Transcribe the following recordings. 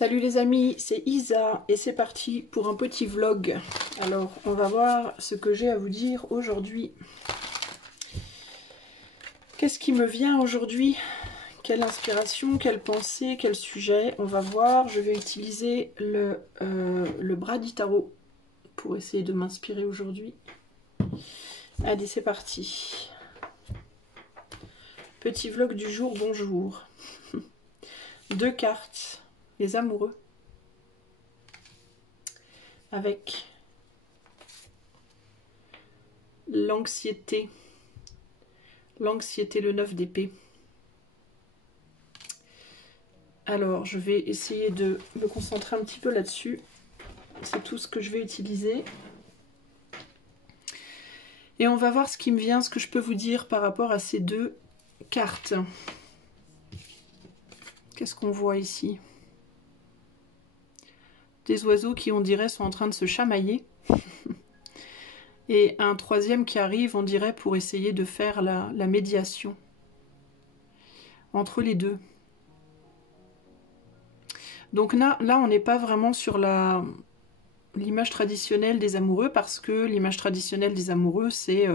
Salut les amis, c'est Isa et c'est parti pour un petit vlog. Alors, on va voir ce que j'ai à vous dire aujourd'hui. Qu'est-ce qui me vient aujourd'hui? Quelle inspiration, quelle pensée, quel sujet? On va voir. Je vais utiliser le Bradi Tarot pour essayer de m'inspirer aujourd'hui. Allez, c'est parti. Petit vlog du jour, bonjour. 2 cartes, les amoureux. Avec l'anxiété, le 9 d'épée. Alors, je vais essayer de me concentrer un petit peu là-dessus. C'est tout ce que je vais utiliser. Et on va voir ce qui me vient, ce que je peux vous dire par rapport à ces 2 cartes. Qu'est-ce qu'on voit ici? Des oiseaux qui, on dirait, sont en train de se chamailler. Et un troisième qui arrive, on dirait, pour essayer de faire la médiation entre les deux. Donc là on n'est pas vraiment sur l'image traditionnelle des amoureux, parce que l'image traditionnelle des amoureux, c'est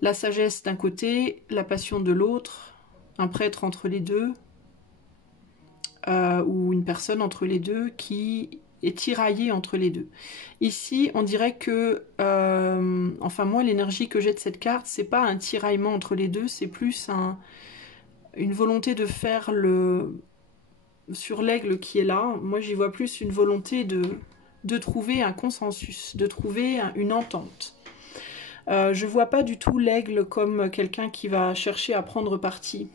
la sagesse d'un côté, la passion de l'autre, un prêtre entre les deux, ou une personne entre les deux qui est tiraillée entre les deux. Ici, on dirait que, enfin moi, l'énergie que j'ai de cette carte, c'est pas un tiraillement entre les deux, c'est plus une volonté de faire sur l'aigle qui est là. Moi, j'y vois plus une volonté de trouver un consensus, de trouver une entente. Je vois pas du tout l'aigle comme quelqu'un qui va chercher à prendre parti.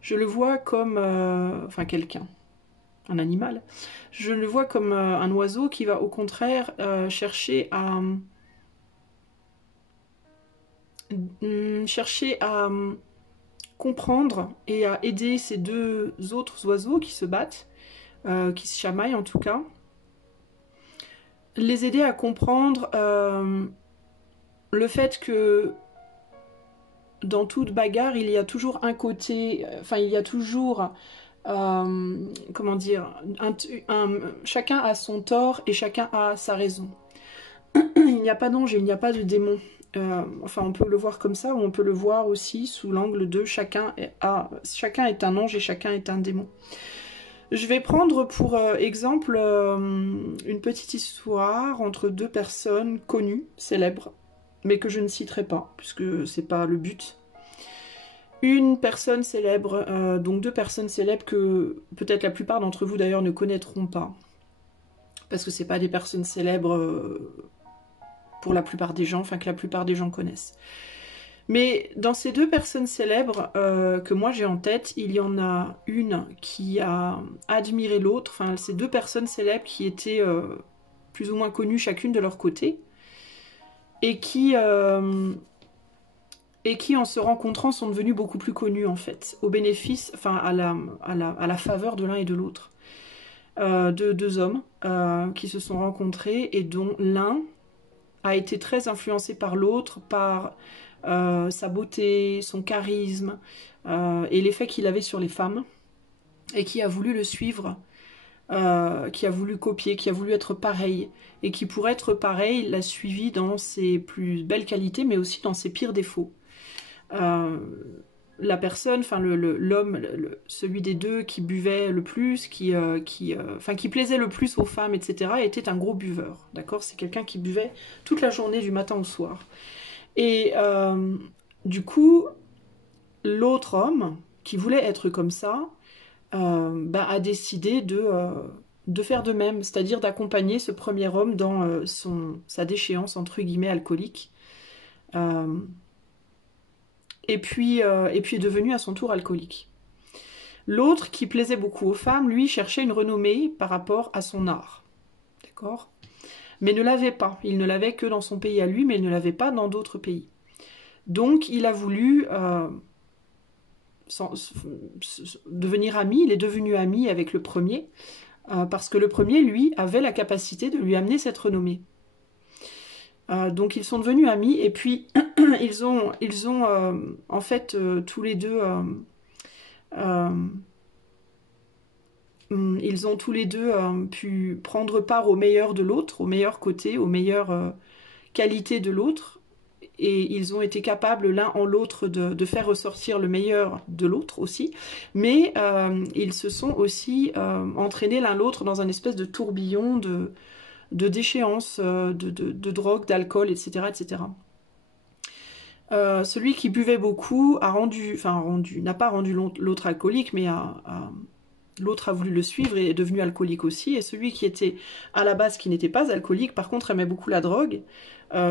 Je le vois comme, enfin quelqu'un, un animal. Je le vois comme un oiseau qui va au contraire chercher à comprendre et à aider ces 2 autres oiseaux qui se battent, qui se chamaillent en tout cas. Les aider à comprendre le fait que dans toute bagarre, il y a toujours un côté, enfin il y a toujours, comment dire, chacun a son tort et chacun a sa raison. Il n'y a pas d'ange, il n'y a pas de démon. Enfin on peut le voir comme ça, ou on peut le voir aussi sous l'angle de chacun est un ange et chacun est un démon. Je vais prendre pour exemple une petite histoire entre 2 personnes connues, célèbres, mais que je ne citerai pas, puisque c'est pas le but. Une personne célèbre, donc 2 personnes célèbres que peut-être la plupart d'entre vous d'ailleurs ne connaîtront pas, parce que c'est pas des personnes célèbres pour la plupart des gens, enfin que la plupart des gens connaissent. Mais dans ces 2 personnes célèbres que moi j'ai en tête, il y en a une qui a admiré l'autre, enfin ces 2 personnes célèbres qui étaient plus ou moins connues chacune de leur côté, et qui en se rencontrant sont devenues beaucoup plus connues en fait, au bénéfice, enfin à la faveur de l'un et de l'autre. De 2 hommes qui se sont rencontrés et dont l'un a été très influencé par l'autre, par sa beauté, son charisme et l'effet qu'il avait sur les femmes, et qui a voulu le suivre, qui a voulu copier, qui a voulu être pareil, et qui pour être pareil l'a suivi dans ses plus belles qualités, mais aussi dans ses pires défauts. La personne, enfin l'homme, celui des 2 qui buvait le plus, qui plaisait le plus aux femmes, etc., était un gros buveur, d'accord? C'est quelqu'un qui buvait toute la journée du matin au soir. Et du coup, l'autre homme, qui voulait être comme ça, a décidé de faire de même, c'est-à-dire d'accompagner ce premier homme dans sa déchéance, entre guillemets, alcoolique. Et puis est devenu à son tour alcoolique. L'autre, qui plaisait beaucoup aux femmes, lui cherchait une renommée par rapport à son art. D'accord? Mais ne l'avait pas. Il ne l'avait que dans son pays à lui, mais il ne l'avait pas dans d'autres pays. Donc il a voulu devenir ami, il est devenu ami avec le premier, parce que le premier, lui, avait la capacité de lui amener cette renommée. Donc ils sont devenus amis, et puis ils ont en fait tous les 2 ils ont tous les deux pu prendre part au meilleur de l'autre, au meilleur côté, aux meilleures qualités de l'autre, et ils ont été capables l'un en l'autre de faire ressortir le meilleur de l'autre aussi, mais ils se sont aussi entraînés l'un l'autre dans un espèce de tourbillon de déchéance, de drogue, d'alcool, etc., etc. Celui qui buvait beaucoup n'a pas rendu l'autre alcoolique, mais l'autre a voulu le suivre et est devenu alcoolique aussi. Et celui qui était à la base, qui n'était pas alcoolique, par contre aimait beaucoup la drogue,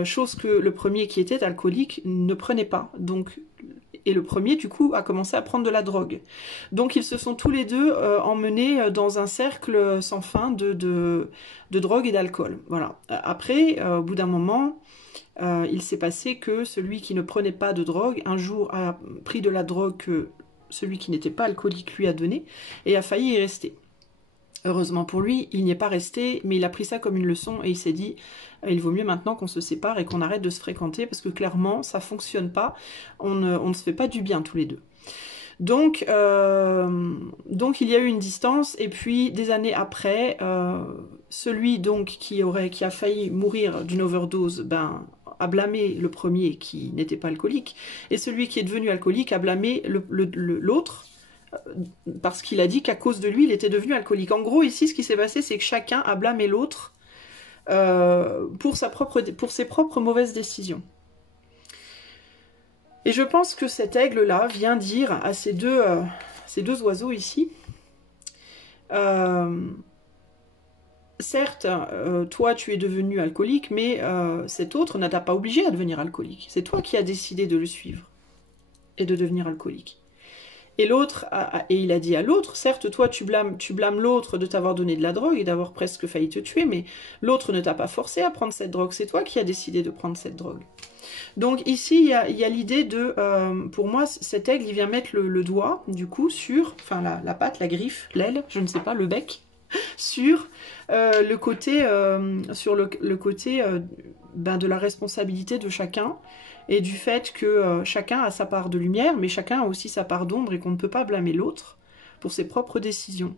chose que le premier qui était alcoolique ne prenait pas. Et le premier, du coup, a commencé à prendre de la drogue. Donc ils se sont tous les deux emmenés dans un cercle sans fin de drogue et d'alcool. Voilà. Après, au bout d'un moment, il s'est passé que celui qui ne prenait pas de drogue, un jour a pris de la drogue que celui qui n'était pas alcoolique lui a donné, et a failli y rester. Heureusement pour lui, il n'y est pas resté, mais il a pris ça comme une leçon, et il s'est dit, il vaut mieux maintenant qu'on se sépare et qu'on arrête de se fréquenter, parce que clairement, ça fonctionne pas, on ne se fait pas du bien tous les deux. Donc il y a eu une distance, et puis des années après, celui donc qui a failli mourir d'une overdose, a blâmé le premier qui n'était pas alcoolique, et celui qui est devenu alcoolique a blâmé l'autre, parce qu'il a dit qu'à cause de lui, il était devenu alcoolique. En gros, ici, ce qui s'est passé, c'est que chacun a blâmé l'autre pour ses propres mauvaises décisions. Et je pense que cet aigle-là vient dire à ces deux oiseaux ici, certes, toi tu es devenu alcoolique, mais cet autre ne t'a pas obligé à devenir alcoolique. C'est toi qui as décidé de le suivre et de devenir alcoolique. Et il a dit à l'autre, certes, toi tu blâmes l'autre de t'avoir donné de la drogue et d'avoir presque failli te tuer, mais l'autre ne t'a pas forcé à prendre cette drogue, c'est toi qui as décidé de prendre cette drogue. Donc ici, il y a l'idée de, pour moi, cet aigle, il vient mettre le doigt, du coup, sur, enfin la patte, la griffe, l'aile, je ne sais pas, le bec, sur le côté, de la responsabilité de chacun, et du fait que chacun a sa part de lumière, mais chacun a aussi sa part d'ombre, et qu'on ne peut pas blâmer l'autre pour ses propres décisions.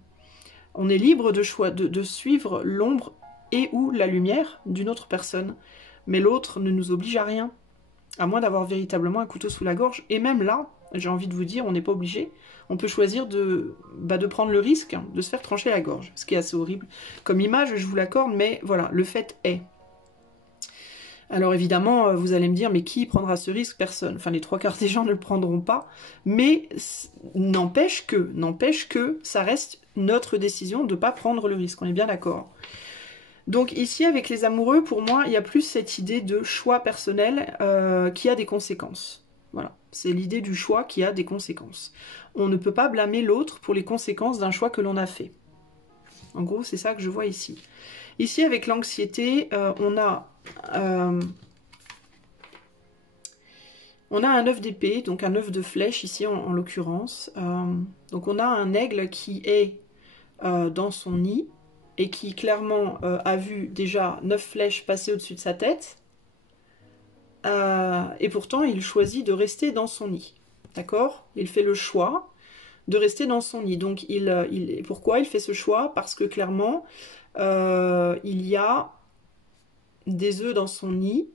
On est libre de suivre l'ombre et ou la lumière d'une autre personne, mais l'autre ne nous oblige à rien, à moins d'avoir véritablement un couteau sous la gorge. Et même là, j'ai envie de vous dire, on n'est pas obligé. On peut choisir de prendre le risque de se faire trancher la gorge, ce qui est assez horrible comme image, je vous l'accorde, mais voilà, le fait est. Alors évidemment, vous allez me dire, mais qui prendra ce risque? Personne. Enfin, les 3/4 des gens ne le prendront pas, mais n'empêche que ça reste notre décision de ne pas prendre le risque, on est bien d'accord. Donc ici, avec les amoureux, pour moi, il y a plus cette idée de choix personnel qui a des conséquences. Voilà, c'est l'idée du choix qui a des conséquences. On ne peut pas blâmer l'autre pour les conséquences d'un choix que l'on a fait. En gros, c'est ça que je vois ici. Ici, avec l'anxiété, on a un œuf d'épée, donc un œuf de flèche ici en l'occurrence. Donc on a un aigle qui est dans son nid, et qui clairement a vu déjà 9 flèches passer au-dessus de sa tête, et pourtant il choisit de rester dans son nid. D'accord? Il fait le choix de rester dans son nid. Donc pourquoi il fait ce choix? Parce que clairement, il y a des œufs dans son nid.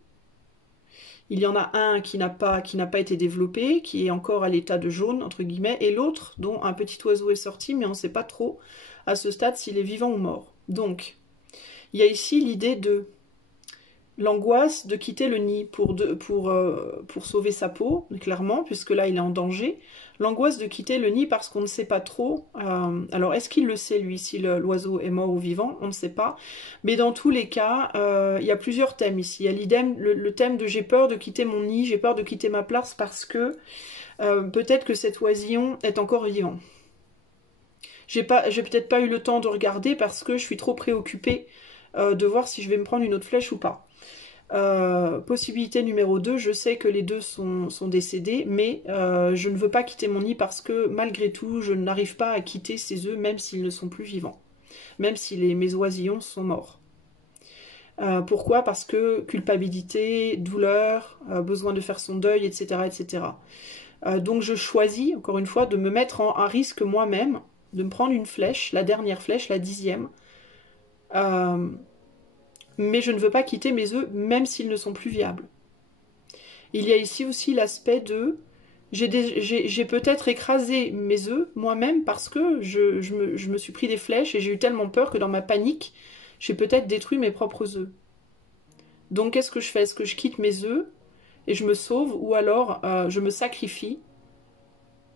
Il y en a un qui n'a pas été développé, qui est encore à l'état de jaune, entre guillemets, et l'autre dont un petit oiseau est sorti, mais on ne sait pas trop à ce stade s'il est vivant ou mort. Donc, il y a ici l'idée de l'angoisse de quitter le nid pour sauver sa peau, clairement, puisque là il est en danger. L'angoisse de quitter le nid parce qu'on ne sait pas trop. Alors, est-ce qu'il le sait, lui, si l'oiseau est mort ou vivant? On ne sait pas. Mais dans tous les cas, il y a plusieurs thèmes ici. Il y a le thème de j'ai peur de quitter mon nid, j'ai peur de quitter ma place parce que peut-être que cet oisillon est encore vivant. J'ai peut-être pas eu le temps de regarder parce que je suis trop préoccupée de voir si je vais me prendre une autre flèche ou pas. Possibilité numéro 2, je sais que les deux sont décédés, mais je ne veux pas quitter mon nid parce que malgré tout, je n'arrive pas à quitter ces œufs même s'ils ne sont plus vivants, même si mes oisillons sont morts. Pourquoi? Parce que culpabilité, douleur, besoin de faire son deuil, etc. etc. Donc je choisis, encore une fois, de me mettre à risque moi-même de me prendre une flèche, la dernière flèche, la 10e. Mais je ne veux pas quitter mes œufs, même s'ils ne sont plus viables. Il y a ici aussi l'aspect de... J'ai peut-être écrasé mes œufs moi-même parce que je me suis pris des flèches et j'ai eu tellement peur que dans ma panique, j'ai peut-être détruit mes propres œufs. Donc qu'est-ce que je fais? Est-ce que je quitte mes œufs et je me sauve, ou alors je me sacrifie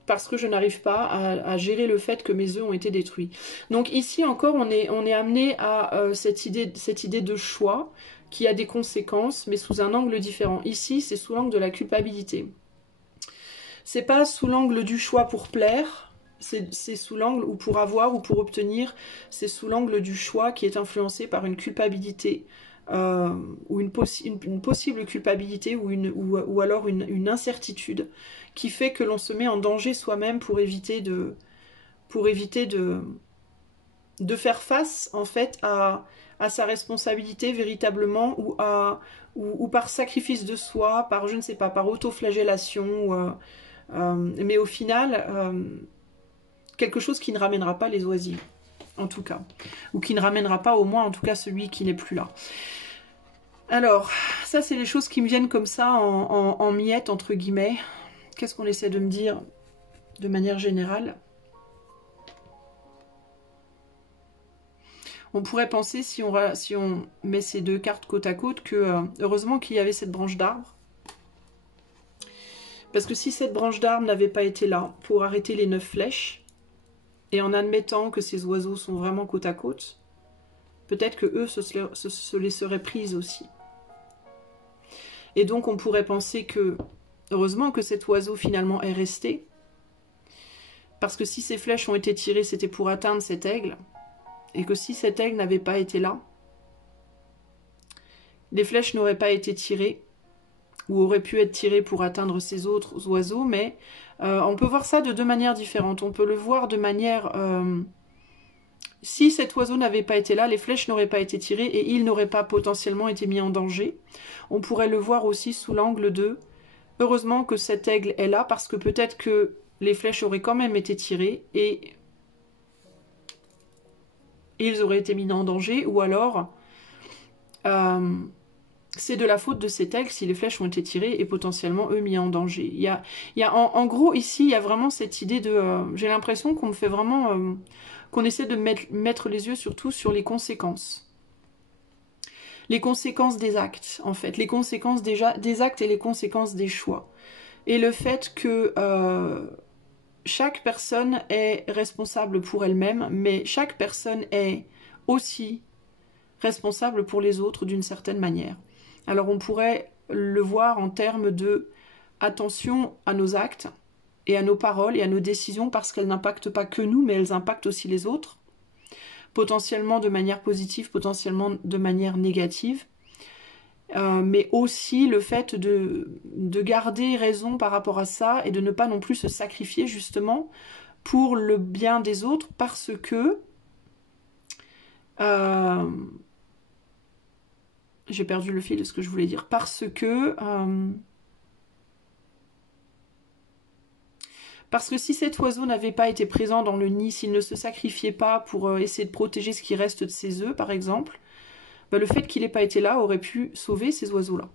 parce que je n'arrive pas à gérer le fait que mes œufs ont été détruits. Donc ici encore, on est amené à cette idée de choix qui a des conséquences, mais sous un angle différent. Ici, c'est sous l'angle de la culpabilité. C'est pas sous l'angle du choix pour plaire, c'est sous l'angle ou pour avoir ou pour obtenir, c'est sous l'angle du choix qui est influencé par une culpabilité, ou une possible culpabilité, ou alors une incertitude qui fait que l'on se met en danger soi-même pour éviter de faire face en fait à sa responsabilité véritablement, ou par sacrifice de soi, par je ne sais pas, par autoflagellation, mais au final quelque chose qui ne ramènera pas les oisifs, en tout cas, ou qui ne ramènera pas au moins en tout cas celui qui n'est plus là. Alors, ça c'est les choses qui me viennent comme ça en miettes, entre guillemets. Qu'est-ce qu'on essaie de me dire de manière générale? On pourrait penser, si on met ces deux cartes côte à côte, que heureusement qu'il y avait cette branche d'arbre. Parce que si cette branche d'arbre n'avait pas été là pour arrêter les 9 flèches, et en admettant que ces oiseaux sont vraiment côte à côte, peut-être que eux se les seraient prises aussi. Et donc on pourrait penser que, heureusement que cet oiseau finalement est resté, parce que si ces flèches ont été tirées, c'était pour atteindre cet aigle, et que si cet aigle n'avait pas été là, les flèches n'auraient pas été tirées, ou auraient pu être tirées pour atteindre ces autres oiseaux, mais on peut voir ça de deux manières différentes. On peut le voir de manière... si cet oiseau n'avait pas été là, les flèches n'auraient pas été tirées et il n'aurait pas potentiellement été mis en danger. On pourrait le voir aussi sous l'angle de « heureusement que cet aigle est là, parce que peut-être que les flèches auraient quand même été tirées et ils auraient été mis en danger, ou alors c'est de la faute de cet aigle si les flèches ont été tirées et potentiellement eux mis en danger. » Il y a en gros ici, il y a vraiment cette idée de... j'ai l'impression qu'on me fait vraiment... qu'on essaie de mettre les yeux surtout sur les conséquences. Les conséquences des actes, en fait. Les conséquences déjà des actes et les conséquences des choix. Et le fait que chaque personne est responsable pour elle-même, mais chaque personne est aussi responsable pour les autres d'une certaine manière. Alors on pourrait le voir en termes de attention à nos actes et à nos paroles et à nos décisions, parce qu'elles n'impactent pas que nous, mais elles impactent aussi les autres, potentiellement de manière positive, potentiellement de manière négative, mais aussi le fait de garder raison par rapport à ça et de ne pas non plus se sacrifier justement pour le bien des autres, parce que j'ai perdu le fil de ce que je voulais dire, parce que si cet oiseau n'avait pas été présent dans le nid, s'il ne se sacrifiait pas pour essayer de protéger ce qui reste de ses œufs, par exemple, bah, le fait qu'il n'ait pas été là aurait pu sauver ces oiseaux-là.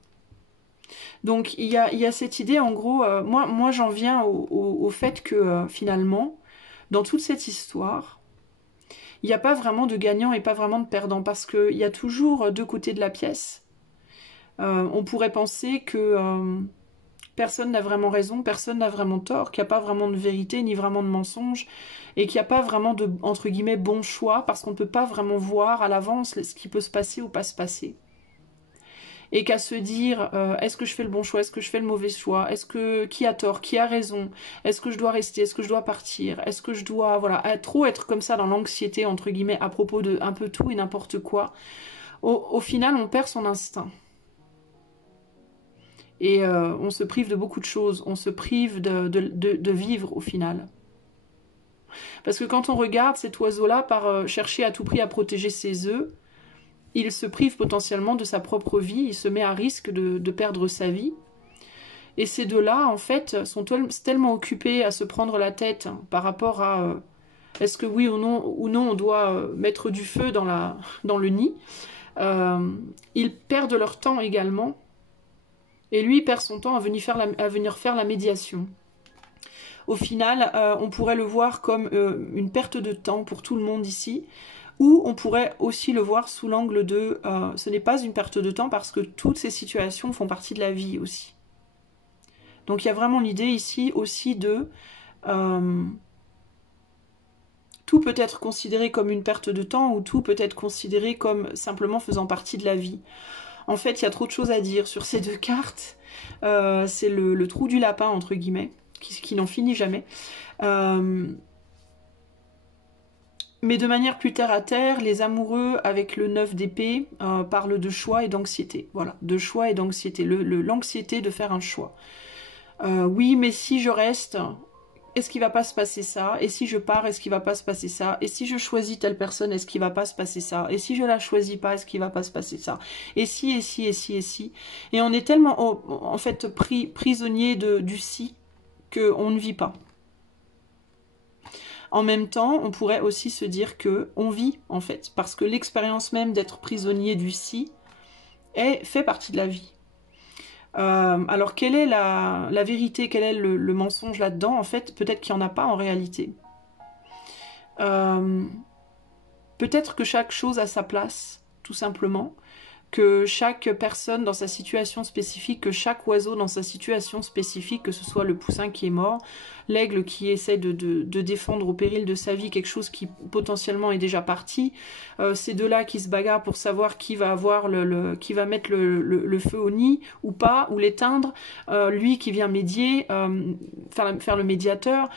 Donc il y a cette idée, en gros, moi j'en viens au fait que finalement, dans toute cette histoire, il n'y a pas vraiment de gagnant et pas vraiment de perdant, parce qu'il y a toujours deux côtés de la pièce. On pourrait penser que... personne n'a vraiment raison, personne n'a vraiment tort, qu'il n'y a pas vraiment de vérité ni vraiment de mensonge, et qu'il n'y a pas vraiment de, entre guillemets, bon choix, parce qu'on ne peut pas vraiment voir à l'avance ce qui peut se passer ou pas se passer. Et qu'à se dire, est-ce que je fais le bon choix, est-ce que je fais le mauvais choix, qui a tort, qui a raison, est-ce que je dois rester, est-ce que je dois partir, est-ce que je dois, voilà, trop être comme ça dans l'anxiété, entre guillemets, à propos de un peu tout et n'importe quoi. Au final, on perd son instinct. Et on se prive de beaucoup de choses, on se prive de vivre au final. Parce que quand on regarde cet oiseau-là par chercher à tout prix à protéger ses œufs, il se prive potentiellement de sa propre vie, il se met à risque de perdre sa vie. Et ces deux-là, en fait, sont tellement occupés à se prendre la tête par rapport à Est-ce que oui ou non on doit mettre du feu dans le nid? Ils perdent leur temps également, et lui perd son temps à venir faire la médiation. Au final, on pourrait le voir comme une perte de temps pour tout le monde ici, ou on pourrait aussi le voir sous l'angle de ce n'est pas une perte de temps parce que toutes ces situations font partie de la vie aussi. Donc il y a vraiment l'idée ici aussi de tout peut être considéré comme une perte de temps ou tout peut être considéré comme simplement faisant partie de la vie. En fait, il y a trop de choses à dire sur ces deux cartes. C'est le trou du lapin, entre guillemets, qui n'en finit jamais. Mais de manière plus terre à terre, les amoureux avec le 9 d'épée parlent de choix et d'anxiété. Voilà, de choix et d'anxiété. L'anxiété de faire un choix. Oui, mais si je reste, est-ce qu'il va pas se passer ça? Et si je pars, est-ce qu'il va pas se passer ça? Et si je choisis telle personne, est-ce qu'il va pas se passer ça? Et si je la choisis pas, est-ce qu'il va pas se passer ça? Et si, et si, et si, et si. Et on est tellement, en fait, prisonnier du si qu'on ne vit pas. En même temps, on pourrait aussi se dire que on vit, en fait, parce que l'expérience même d'être prisonnier du si fait partie de la vie. Alors, quelle est la vérité, quel est le mensonge là-dedans? En fait, peut-être qu'il n'y en a pas en réalité. Peut-être que chaque chose a sa place, tout simplement. Que chaque personne dans sa situation spécifique, que chaque oiseau dans sa situation spécifique, que ce soit le poussin qui est mort, l'aigle qui essaie de défendre au péril de sa vie quelque chose qui potentiellement est déjà parti, ces deux-là qui se bagarrent pour savoir qui va avoir qui va mettre le feu au nid ou pas, ou l'éteindre, lui qui vient médier, faire le médiateur.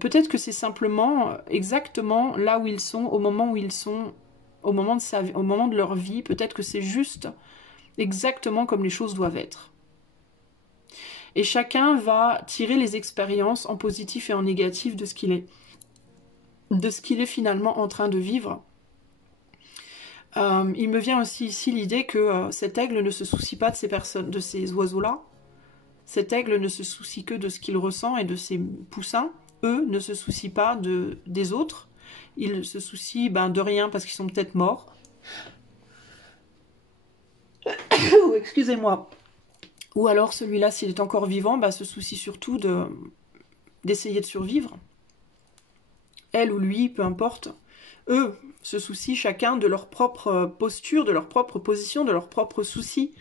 Peut-être que c'est simplement exactement là où ils sont, au moment où ils sont, au moment de leur vie, peut-être que c'est juste exactement comme les choses doivent être. Et chacun va tirer les expériences en positif et en négatif de ce qu'il est finalement en train de vivre. Il me vient aussi ici l'idée que cet aigle ne se soucie pas de ces oiseaux-là. Cet aigle ne se soucie que de ce qu'il ressent et de ses poussins. Eux ne se soucient pas des autres. Ils se soucient de rien parce qu'ils sont peut-être morts. Excusez-moi. Ou alors celui-là, s'il est encore vivant, se soucie surtout d'essayer de survivre. Elle ou lui, peu importe. Eux se soucient chacun de leur propre posture, de leur propre position, de leurs propres soucis.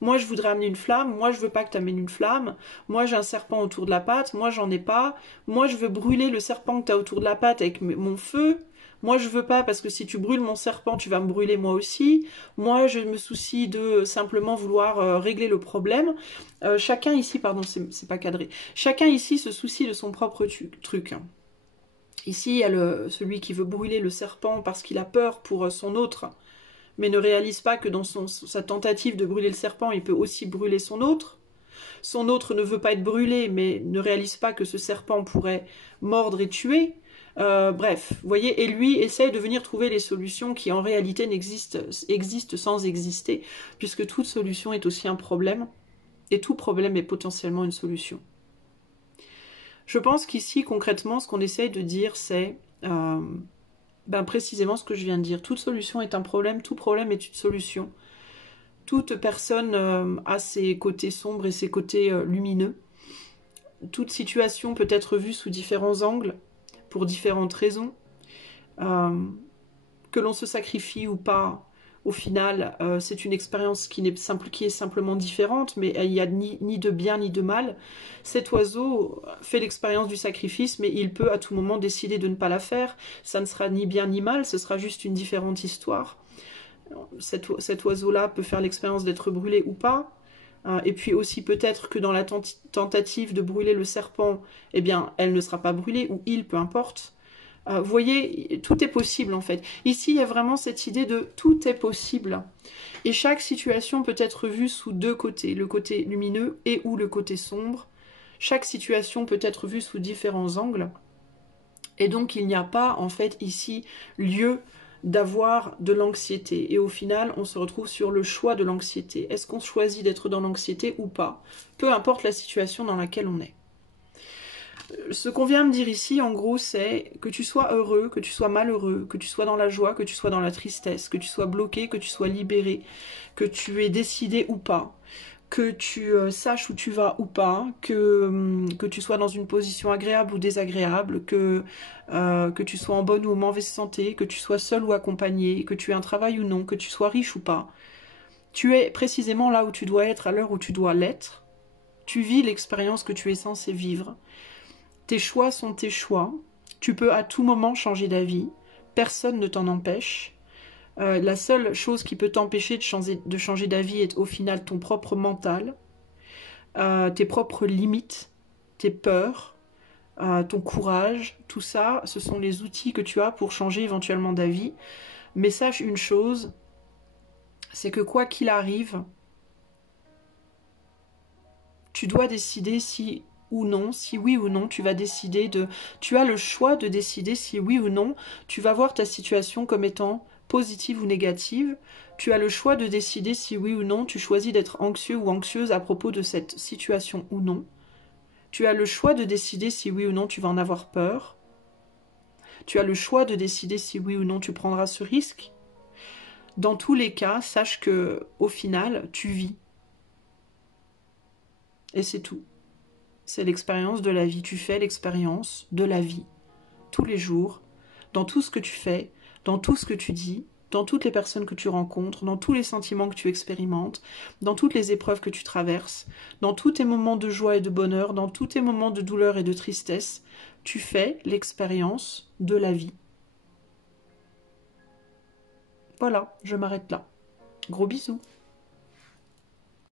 Moi, je voudrais amener une flamme. Moi, je veux pas que tu amènes une flamme. Moi, j'ai un serpent autour de la patte. Moi, j'en ai pas. Moi, je veux brûler le serpent que tu as autour de la patte avec mon feu. Moi, je veux pas parce que si tu brûles mon serpent, tu vas me brûler moi aussi. Moi, je me soucie de simplement vouloir régler le problème. Chacun ici, pardon, c'est pas cadré. Chacun ici se soucie de son propre truc. Ici, il y a celui qui veut brûler le serpent parce qu'il a peur pour son autre, mais ne réalise pas que dans sa tentative de brûler le serpent, il peut aussi brûler son autre. Son autre ne veut pas être brûlé, mais ne réalise pas que ce serpent pourrait mordre et tuer. Bref, vous voyez, et lui essaye de venir trouver les solutions qui en réalité existent sans exister, puisque toute solution est aussi un problème, et tout problème est potentiellement une solution. Je pense qu'ici, concrètement, ce qu'on essaye de dire, c'est précisément ce que je viens de dire. Toute solution est un problème, tout problème est une solution. Toute personne a ses côtés sombres et ses côtés lumineux. Toute situation peut être vue sous différents angles, pour différentes raisons. Que l'on se sacrifie ou pas, au final, c'est une expérience qui est simplement différente, mais il n'y a ni de bien ni de mal. Cet oiseau fait l'expérience du sacrifice, mais il peut à tout moment décider de ne pas la faire. Ça ne sera ni bien ni mal, ce sera juste une différente histoire. Cet oiseau-là peut faire l'expérience d'être brûlé ou pas. Et puis aussi peut-être que dans la tentative de brûler le serpent, eh bien, elle ne sera pas brûlée, ou il, peu importe. Vous voyez, tout est possible en fait. Ici, il y a vraiment cette idée de tout est possible. Et chaque situation peut être vue sous deux côtés, le côté lumineux et ou le côté sombre. Chaque situation peut être vue sous différents angles. Et donc, il n'y a pas en fait ici lieu d'avoir de l'anxiété. Et au final, on se retrouve sur le choix de l'anxiété. Est-ce qu'on choisit d'être dans l'anxiété ou pas? Peu importe la situation dans laquelle on est. Ce qu'on vient me dire ici, en gros, c'est que tu sois heureux, que tu sois malheureux, que tu sois dans la joie, que tu sois dans la tristesse, que tu sois bloqué, que tu sois libéré, que tu aies décidé ou pas, que tu saches où tu vas ou pas, que tu sois dans une position agréable ou désagréable, que tu sois en bonne ou en mauvaise santé, que tu sois seul ou accompagné, que tu aies un travail ou non, que tu sois riche ou pas. Tu es précisément là où tu dois être à l'heure où tu dois l'être. Tu vis l'expérience que tu es censé vivre. Tes choix sont tes choix. Tu peux à tout moment changer d'avis. Personne ne t'en empêche. La seule chose qui peut t'empêcher de changer d'avis est au final ton propre mental, tes propres limites, tes peurs, ton courage. Tout ça, ce sont les outils que tu as pour changer éventuellement d'avis. Mais sache une chose, c'est que quoi qu'il arrive, tu dois décider si ou non, si oui ou non, tu vas décider de... Tu as le choix de décider si oui ou non, tu vas voir ta situation comme étant positive ou négative. Tu as le choix de décider si oui ou non, tu choisis d'être anxieux ou anxieuse à propos de cette situation ou non. Tu as le choix de décider si oui ou non, tu vas en avoir peur. Tu as le choix de décider si oui ou non, tu prendras ce risque. Dans tous les cas, sache que au final, tu vis. Et c'est tout. C'est l'expérience de la vie. Tu fais l'expérience de la vie. Tous les jours, dans tout ce que tu fais, dans tout ce que tu dis, dans toutes les personnes que tu rencontres, dans tous les sentiments que tu expérimentes, dans toutes les épreuves que tu traverses, dans tous tes moments de joie et de bonheur, dans tous tes moments de douleur et de tristesse, tu fais l'expérience de la vie. Voilà, je m'arrête là. Gros bisous.